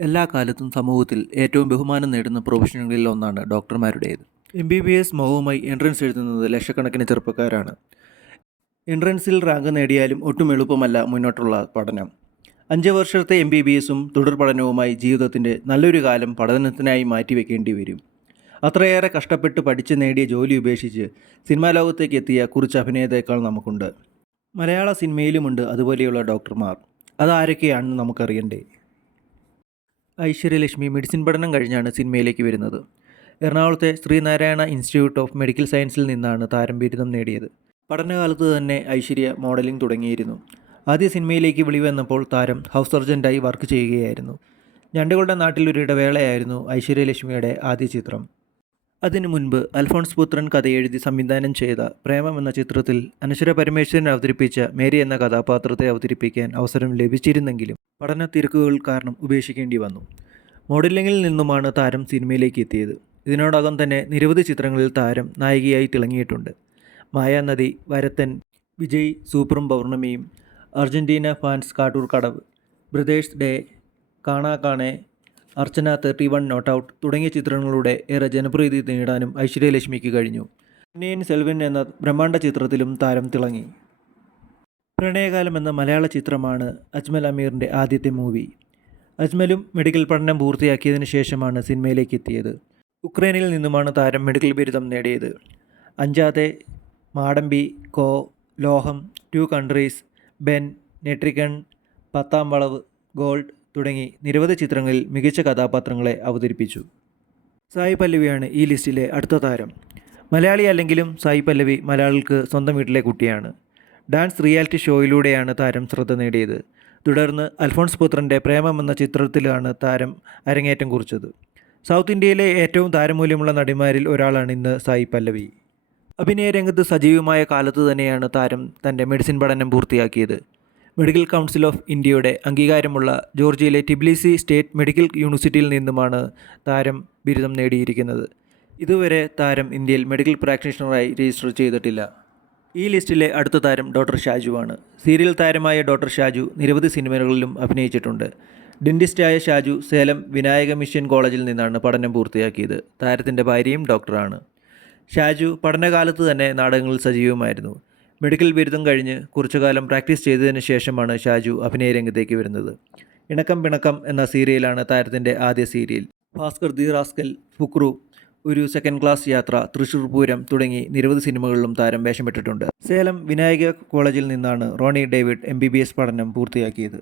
എല്ലാ കാലത്തും സമൂഹത്തിൽ ഏറ്റവും ബഹുമാനം നേടുന്ന പ്രൊഫഷനുകളിൽ ഒന്നാണ് ഡോക്ടർമാരുടേത്. എം ബി ബി എസ് മോഹവുമായി എൻട്രൻസ് എഴുതുന്നത് ലക്ഷക്കണക്കിന് ചെറുപ്പക്കാരാണ്. എൻട്രൻസിൽ റാങ്ക് നേടിയാലും ഒട്ടും എളുപ്പമല്ല മുന്നോട്ടുള്ള പഠനം. അഞ്ച് വർഷത്തെ എം ബി ബി എസും തുടർ പഠനവുമായി ജീവിതത്തിന്റെ നല്ലൊരു കാലം പഠനത്തിനായി മാറ്റിവെക്കേണ്ടി വരും. അത്രയേറെ കഷ്ടപ്പെട്ട് പഠിച്ച് നേടിയ ജോലി ഉപേക്ഷിച്ച് സിനിമാ ലോകത്തേക്ക് എത്തിയ കുറച്ച് അഭിനേതാക്കൾ നമുക്കുണ്ട്. മലയാള സിനിമയിലുമുണ്ട് അതുപോലെയുള്ള ഡോക്ടർമാർ. അതാരൊക്കെയാണെന്ന് നമുക്കറിയണ്ടേ? ഐശ്വര്യലക്ഷ്മി മെഡിസിൻ പഠനം കഴിഞ്ഞാണ് സിനിമയിലേക്ക് വരുന്നത്. എറണാകുളത്തെ ശ്രീനാരായണ ഇൻസ്റ്റിറ്റ്യൂട്ട് ഓഫ് മെഡിക്കൽ സയൻസിൽ നിന്നാണ് താരം ബിരുദം നേടിയത്. പഠനകാലത്ത് തന്നെ ഐശ്വര്യ മോഡലിംഗ് തുടങ്ങിയിരുന്നു. ആദ്യ സിനിമയിലേക്ക് വിളിവന്നപ്പോൾ താരം ഹൗസ് സർജന്റായി വർക്ക് ചെയ്യുകയായിരുന്നു. ഞണ്ടുകളുടെ നാട്ടിൽ ഒരു ഇടവേളയായിരുന്നു ഐശ്വര്യലക്ഷ്മിയുടെ ആദ്യ ചിത്രം. അതിനു മുൻപ് അൽഫോൺസ് പുത്രൻ കഥയെഴുതി സംവിധാനം ചെയ്ത പ്രേമം എന്ന ചിത്രത്തിൽ അനശ്വര പരമേശ്വരൻ അവതരിപ്പിച്ച മേരി എന്ന കഥാപാത്രത്തെ അവതരിപ്പിക്കാൻ അവസരം ലഭിച്ചിരുന്നെങ്കിലും പഠന തിരക്കുകൾ കാരണം ഉപേക്ഷിക്കേണ്ടി വന്നു. മോഡലിംഗിൽ നിന്നുമാണ് താരം സിനിമയിലേക്ക് എത്തിയത്. ഇതിനോടകം തന്നെ നിരവധി ചിത്രങ്ങളിൽ താരം നായികയായി തിളങ്ങിയിട്ടുണ്ട്. മായാനദി വരത്തൻ വിജയ് സൂപ്പറും പൗർണമിയും Argentina fans Kattoor Kadavu brothers day Kaana Kaane Archana thirty one not out തുടങ്ങിയ ചിത്രങ്ങളിലൂടെ ഏറെ ജനപ്രീതി നേടാനും ഐശ്വര്യലക്ഷ്മിക്ക് കഴിഞ്ഞു. പിന്നെയൻ സെൽവൻ എന്ന ബ്രഹ്മാണ്ഡ ചിത്രത്തിലും താരം തിളങ്ങി. പ്രണയകാലം എന്ന മലയാള ചിത്രമാണ് അജ്മൽ അമീറിന്റെ ആദ്യത്തെ മൂവി. അജ്മലും മെഡിക്കൽ പഠനം പൂർത്തിയാക്കിയതിനു ശേഷമാണ് സിനിമയിലേക്ക് എത്തിയത്. ഉക്രൈനിൽ നിന്നുമാണ് താരം മെഡിക്കൽ ബിരുദം നേടിയത്. അഞ്ചാതെ മാടമ്പി കോ ലോഹം ടു കൺട്രീസ് ബെൻ നെട്രിക്കൺ പത്താം വളവ് ഗോൾഡ് തുടങ്ങി നിരവധി ചിത്രങ്ങളിൽ മികച്ച കഥാപാത്രങ്ങളെ അവതരിപ്പിച്ചു. സായി പല്ലവിയാണ് ഈ ലിസ്റ്റിലെ അടുത്ത താരം. മലയാളി അല്ലെങ്കിലും സായി പല്ലവി മലയാളികൾക്ക് സ്വന്തം വീട്ടിലെ കുട്ടിയാണ്. ഡാൻസ് റിയാലിറ്റി ഷോയിലൂടെയാണ് താരം ശ്രദ്ധ നേടിയത്. തുടർന്ന് അൽഫോൺസ് പുത്രന്റെ പ്രേമം എന്ന ചിത്രത്തിലാണ് താരം അരങ്ങേറ്റം കുറിച്ചത്. സൗത്ത് ഇന്ത്യയിലെ ഏറ്റവും താരമൂല്യമുള്ള നടിമാരിൽ ഒരാളാണ് ഇന്ന് സായി പല്ലവി. അഭിനയ രംഗത്ത് സജീവമായ കാലത്ത് തന്നെയാണ് താരം തന്റെ മെഡിസിൻ പഠനം പൂർത്തിയാക്കിയത്. മെഡിക്കൽ കൗൺസിൽ ഓഫ് ഇന്ത്യയുടെ അംഗീകാരമുള്ള ജോർജിയയിലെ ടിബ്ലിസി സ്റ്റേറ്റ് മെഡിക്കൽ യൂണിവേഴ്സിറ്റിയിൽ നിന്നുമാണ് താരം ബിരുദം നേടിയിരിക്കുന്നത്. ഇതുവരെ താരം ഇന്ത്യയിൽ മെഡിക്കൽ പ്രാക്ടീഷണറായി രജിസ്റ്റർ ചെയ്തിട്ടില്ല. ഈ ലിസ്റ്റിലെ അടുത്ത താരം ഡോക്ടർ ഷാജുവാണ് സീരിയൽ താരമായ ഡോക്ടർ ഷാജു നിരവധി സിനിമകളിലും അഭിനയിച്ചിട്ടുണ്ട്. ഡെന്റിസ്റ്റായ ഷാജു സേലം വിനായക മിഷൻ കോളേജിൽ നിന്നാണ് പഠനം പൂർത്തിയാക്കിയത്. താരത്തിന്റെ ഭാര്യയും ഡോക്ടറാണ്. ഷാജു പഠനകാലത്ത് തന്നെ നാടകങ്ങളിൽ സജീവമായിരുന്നു. മെഡിക്കൽ ബിരുദം കഴിഞ്ഞ് കുറച്ചുകാലം പ്രാക്ടീസ് ചെയ്തതിന് ശേഷമാണ് ഷാജു അഭിനയ രംഗത്തേക്ക് വരുന്നത്. ഇണക്കം പിണക്കം എന്ന സീരിയലാണ് താരത്തിന്റെ ആദ്യ serial. Bhaskar the rascal Fukru ഒരു സെക്കൻഡ് ക്ലാസ് യാത്ര തൃശ്ശൂർ പൂരം തുടങ്ങി നിരവധി സിനിമകളിലും താരം വേഷമിട്ടിട്ടുണ്ട്. സേലം വിനായക കോളേജിൽ നിന്നാണ് റോണി ഡേവിഡ് എം പഠനം പൂർത്തിയാക്കിയത്.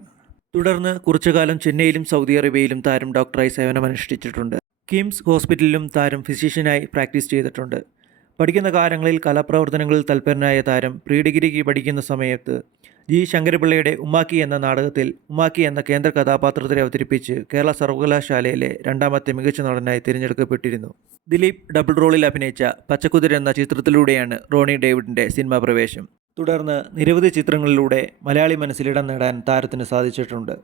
തുടർന്ന് കുറച്ചുകാലം ചെന്നൈയിലും സൗദി അറേബ്യയിലും താരം ഡോക്ടറായി സേവനമനുഷ്ഠിച്ചിട്ടുണ്ട്. കിംസ് ഹോസ്പിറ്റലിലും താരം ഫിസിഷ്യനായി പ്രാക്ടീസ് ചെയ്തിട്ടുണ്ട്. പഠിക്കുന്ന കാലങ്ങളിൽ കലാപ്രവർത്തനങ്ങളിൽ തൽപരനായ താരം പ്രീ ഡിഗ്രിക്ക് പഠിക്കുന്ന സമയത്ത് ജി. ശങ്കരപിള്ളയുടെ ഉമ്മാക്കി എന്ന നാടകത്തിൽ ഉമ്മാക്കി എന്ന കേന്ദ്ര കഥാപാത്രത്തെ അവതരിപ്പിച്ച് കേരള സർവകലാശാലയിലെ രണ്ടാമത്തെ മികച്ച നടനായി തിരഞ്ഞെടുക്കപ്പെട്ടിരുന്നു. ദിലീപ് ഡബിൾ റോളിൽ അഭിനയിച്ച പച്ചക്കുതിര എന്ന ചിത്രത്തിലൂടെയാണ് റോണി ഡേവിഡിന്റെ സിനിമാ പ്രവേശം. തുടർന്ന് നിരവധി ചിത്രങ്ങളിലൂടെ മലയാളി മനസ്സിലിടം നേടാൻ താരത്തിന് സാധിച്ചിട്ടുണ്ട്.